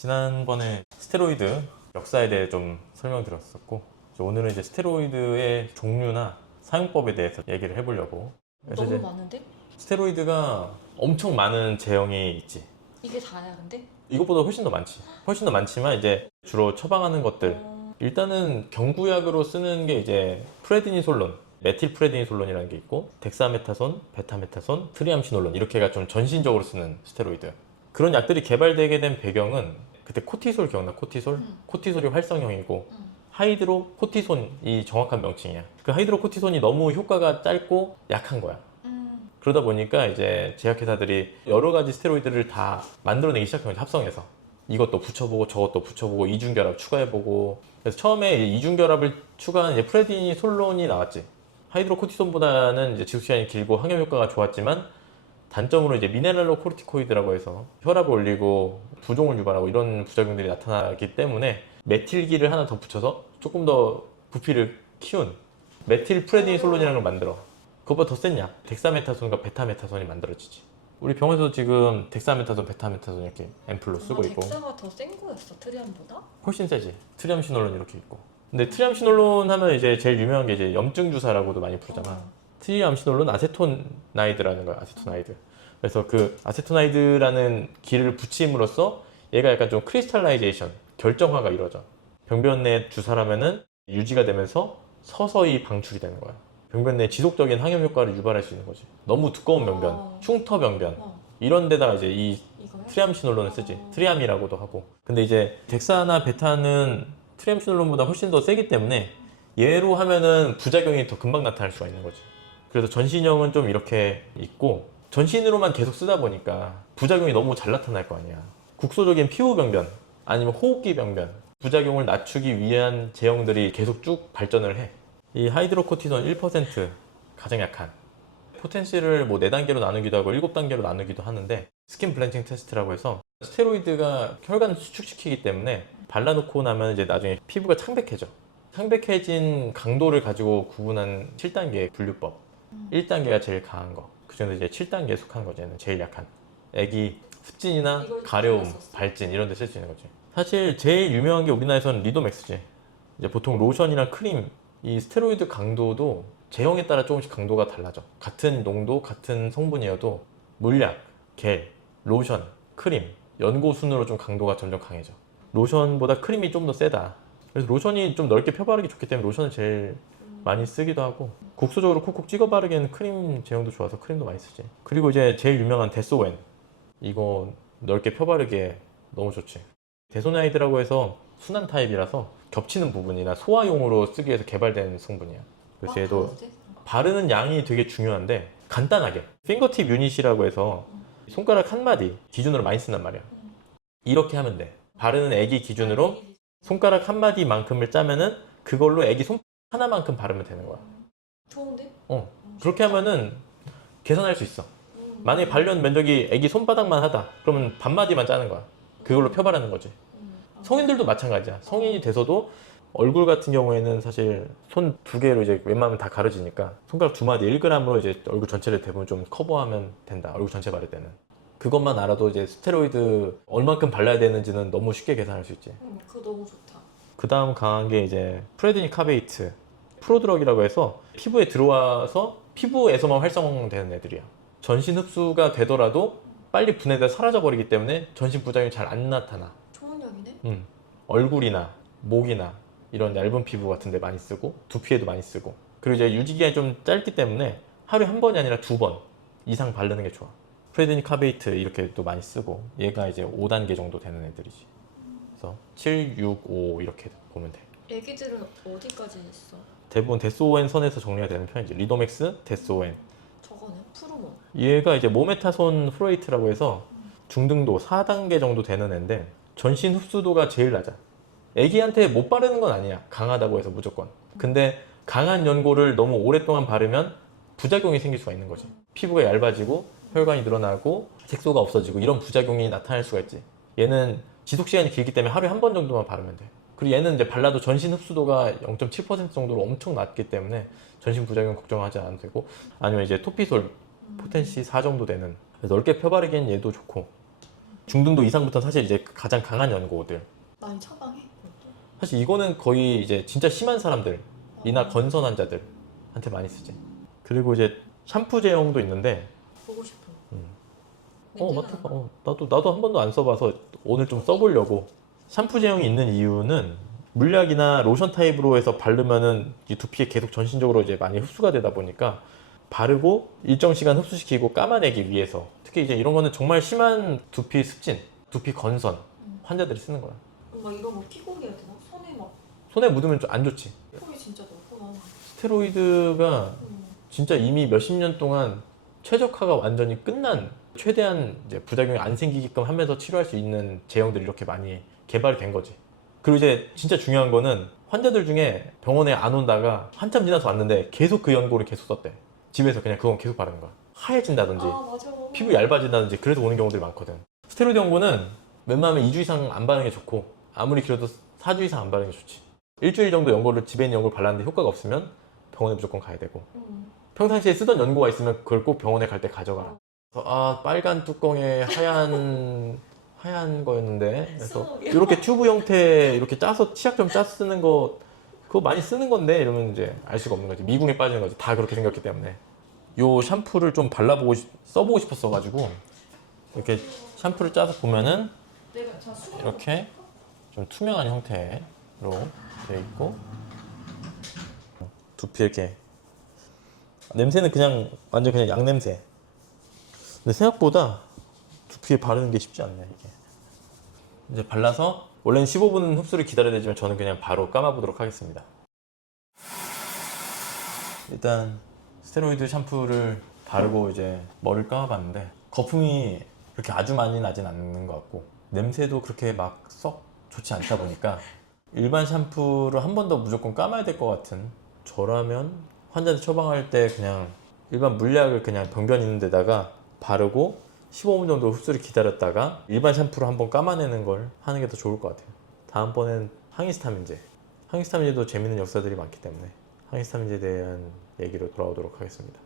지난번에 스테로이드 역사에 대해 좀 설명드렸었고, 오늘은 이제 스테로이드의 종류나 사용법에 대해서 얘기를 해보려고. 그래서 너무 이제 많은데? 스테로이드가 엄청 많은 제형이 있지. 이게 다야 근데? 이것보다 훨씬 더 많지. 훨씬 더 많지만 이제 주로 처방하는 것들, 일단은 경구약으로 쓰는 게 이제 프레드니솔론, 메틸프레드니솔론이라는 게 있고, 덱사메타손, 베타메타손, 트리암시놀론, 이렇게가 좀 전신적으로 쓰는 스테로이드. 그런 약들이 개발되게 된 배경은 그때 코티솔 기억나? 코티솔? 코티솔이 활성형이고 하이드로코티손이 정확한 명칭이야. 그 하이드로코티손이 너무 효과가 짧고 약한 거야. 그러다 보니까 이제 제약회사들이 여러 가지 스테로이드를 다 만들어내기 시작한 거지, 합성해서. 이것도 붙여보고 저것도 붙여보고 이중결합 추가해보고. 그래서 처음에 이중결합을 추가한 이제 프레디니솔론이 나왔지. 하이드로코티손보다는 이제 지속시간이 길고 항염 효과가 좋았지만 단점으로 이제 미네랄로 코르티코이드라고 해서 혈압을 올리고 부종을 유발하고 이런 부작용들이 나타나기 때문에 메틸기를 하나 더 붙여서 조금 더 부피를 키운 메틸프레디니솔론이라는 걸 만들어. 그것보다 더 센 약, 덱사메타손과 베타메타손이 만들어지지. 우리 병원에서 지금 덱사메타손, 베타메타손 이렇게 앰플로 쓰고 있고. 덱사가 더 센 거였어 트리암보다? 훨씬 세지. 트리암시놀론 이렇게 있고. 근데 트리암시놀론 하면 이제 제일 유명한 게 이제 염증 주사라고도 많이 부르잖아. 트리암시놀론 아세톤나이드라는 거야. 아세토나이드. 그래서 그 아세토나이드라는 기를 붙임으로써 얘가 약간 좀 크리스탈라이제이션, 결정화가 이루어져. 병변 내 주사라면은 유지가 되면서 서서히 방출이 되는 거야. 병변 내 지속적인 항염 효과를 유발할 수 있는 거지. 너무 두꺼운 병변, 흉터 병변 이런 데다가 이제 이 이거요? 트리암시놀론을 쓰지. 트리암이라고도 하고. 근데 이제 덱사나 베타는 트리암시놀론보다 훨씬 더 세기 때문에 얘로 하면은 부작용이 더 금방 나타날 수가 있는 거지. 그래서 전신형은 좀 이렇게 있고, 전신으로만 계속 쓰다 보니까 부작용이 너무 잘 나타날 거 아니야. 국소적인 피부 병변 아니면 호흡기 병변, 부작용을 낮추기 위한 제형들이 계속 쭉 발전을 해. 이 하이드로코티손 1% 가장 약한, 포텐시를 뭐 4단계로 나누기도 하고 7단계로 나누기도 하는데, 스킨 블렌칭 테스트라고 해서 스테로이드가 혈관을 수축시키기 때문에 발라놓고 나면 이제 나중에 피부가 창백해져. 창백해진 강도를 가지고 구분한 7단계 분류법. 1단계가 제일 강한 거, 그 중에서 이제 7단계에 속한 거지. 얘는 제일 약한. 애기 습진이나 가려움, 발진 이런 데 쓸 수 있는 거지. 사실 제일 유명한 게 우리나라에서는 리도맥스지. 이제 보통 로션이나 크림, 이 스테로이드 강도도 제형에 따라 조금씩 강도가 달라져. 같은 농도, 같은 성분이어도 물약, 겔, 로션, 크림, 연고 순으로 좀 강도가 점점 강해져. 로션보다 크림이 좀 더 세다. 그래서 로션이 좀 넓게 펴바르기 좋기 때문에 로션을 제일 많이 쓰기도 하고, 국소적으로 콕콕 찍어 바르기에는 크림 제형도 좋아서 크림도 많이 쓰지. 그리고 이제 제일 유명한 데소웬, 이거 넓게 펴바르기에 너무 좋지. 데소나이드라고 해서 순한 타입이라서 겹치는 부분이나 소화용으로 쓰기 위해서 개발된 성분이야. 그래서 얘도 바르는 양이 되게 중요한데, 간단하게 핑거팁 유닛이라고 해서 손가락 한 마디 기준으로 많이 쓴단 말이야. 이렇게 하면 돼. 바르는 애기 기준으로 손가락 한 마디만큼을 짜면은 그걸로 애기 손 하나만큼 바르면 되는 거야. 좋은데? 그렇게 하면은 계산할 수 있어. 만약에 발련 면적이 애기 손바닥만 하다 그러면 반마디만 짜는 거야. 그걸로 펴바르는 거지. 성인들도 마찬가지야. 성인이 돼서도 얼굴 같은 경우에는 사실 손 2개로 이제 웬만하면 다 가려지니까 손가락 2마디 1g으로 이제 얼굴 전체를 대부분 좀 커버하면 된다. 얼굴 전체 바를 때는. 그것만 알아도 이제 스테로이드 얼만큼 발라야 되는지는 너무 쉽게 계산할 수 있지. 그거 너무 좋다. 그 다음 강한 게 이제 프레드니카베이트, 프로드럭이라고 해서 피부에 들어와서 피부에서만 활성되는 애들이야. 전신 흡수가 되더라도 빨리 분해돼 사라져 버리기 때문에 전신 부작용이 잘 안 나타나. 좋은 약이네? 얼굴이나 목이나 이런 얇은 피부 같은 데 많이 쓰고, 두피에도 많이 쓰고. 그리고 이제 유지기간이 좀 짧기 때문에 하루에 한 번이 아니라 2번 이상 바르는 게 좋아. 프레드니카베이트 이렇게 또 많이 쓰고, 얘가 이제 5단계 정도 되는 애들이지. 그래서 7, 6, 5 이렇게 보면 돼. 애기들은 어디까지 있어? 대부분 데스오엔 선에서 정리가 되는 편이지. 리도맥스, 데스오엔. 저거는? 프루모? 얘가 이제 모메타손 프로이트라고 해서 중등도 4단계 정도 되는 애인데, 전신 흡수도가 제일 낮아. 애기한테 못 바르는 건 아니야. 강하다고 해서 무조건. 근데 강한 연고를 너무 오랫동안 바르면 부작용이 생길 수가 있는 거지. 피부가 얇아지고 혈관이 늘어나고 색소가 없어지고 이런 부작용이 나타날 수가 있지. 얘는 지속 시간이 길기 때문에 하루에 한 번 정도만 바르면 돼. 그리고 얘는 이제 발라도 전신 흡수도가 0.7% 정도로 엄청 낮기 때문에 전신 부작용 걱정하지 않아도 되고, 아니면 이제 토피솔 포텐시 4 정도 되는, 넓게 펴바르기엔 얘도 좋고. 중등도 이상부터 사실 이제 가장 강한 연고들. 많이 처방해? 그것도? 사실 이거는 거의 이제 진짜 심한 사람들이나 어, 건선 환자들한테 많이 쓰지. 그리고 이제 샴푸 제형도 있는데, 보고 싶어. 맞다. 냄새가 나. 나도 한 번도 안 써봐서 오늘 좀 써보려고. 샴푸 제형이 있는 이유는 물약이나 로션 타입으로 해서 바르면은 이 두피에 계속 전신적으로 이제 많이 흡수가 되다 보니까 바르고 일정 시간 흡수시키고 감아내기 위해서, 특히 이제 이런 거는 정말 심한 두피 습진, 두피 건선 환자들이 쓰는 거야. 막 이거 뭐 피고리야 되나? 손에 막 손에 묻으면 좀 안 좋지. 털이 진짜 넓구나. 스테로이드가 진짜 이미 몇십 년 동안 최적화가 완전히 끝난, 최대한 이제 부작용이 안 생기게끔 하면서 치료할 수 있는 제형들이 이렇게 많이 개발이 된 거지. 그리고 이제 진짜 중요한 거는 환자들 중에 병원에 안 온다가 한참 지나서 왔는데 계속 그 연고를 계속 썼대. 집에서 그냥 그건 계속 바르는 거야. 하얘진다든지 아 맞아. 피부 얇아진다든지 그래서 오는 경우들이 많거든. 스테로이드 연고는 웬만하면 2주 이상 안 바르는 게 좋고, 아무리 길어도 4주 이상 안 바르는 게 좋지. 일주일 정도 연고를, 집에 있는 연고를 발랐는데 효과가 없으면 병원에 무조건 가야 되고, 평상시에 쓰던 연고가 있으면 그걸 꼭 병원에 갈 때 가져가라. 그래서 빨간 뚜껑에 하얀 거였는데, 그래서 이렇게 튜브 형태 이렇게 짜서 치약 좀 짜서 쓰는 거, 그거 많이 쓰는 건데 이러면 이제 알 수가 없는 거지. 미궁에 빠지는 거지. 다 그렇게 생겼기 때문에. 요 샴푸를 좀 써보고 싶었어가지고 이렇게 샴푸를 짜서 보면은 내가 자 수건 이렇게 좀 투명한 형태로 되어 있고, 두피 이렇게 냄새는 그냥 완전 그냥 약 냄새. 근데 생각보다 두피에 바르는 게 쉽지 않네 이게. 이제 발라서 원래는 15분 흡수를 기다려야 되지만 저는 그냥 바로 감아보도록 하겠습니다. 일단 스테로이드 샴푸를 바르고 이제 머리를 감아봤는데 거품이 그렇게 아주 많이 나진 않는 것 같고, 냄새도 그렇게 막 썩 좋지 않다 보니까 일반 샴푸를 한 번 더 무조건 감아야 될 것 같은, 저라면 환자한테 처방할 때 그냥 일반 물약을 그냥 병변 있는 데다가 바르고 15분 정도 흡수를 기다렸다가 일반 샴푸로 한번 감아내는 걸 하는 게 더 좋을 것 같아요. 다음번엔 항히스타민제. 항히스타민제도 재밌는 역사들이 많기 때문에 항히스타민제에 대한 얘기로 돌아오도록 하겠습니다.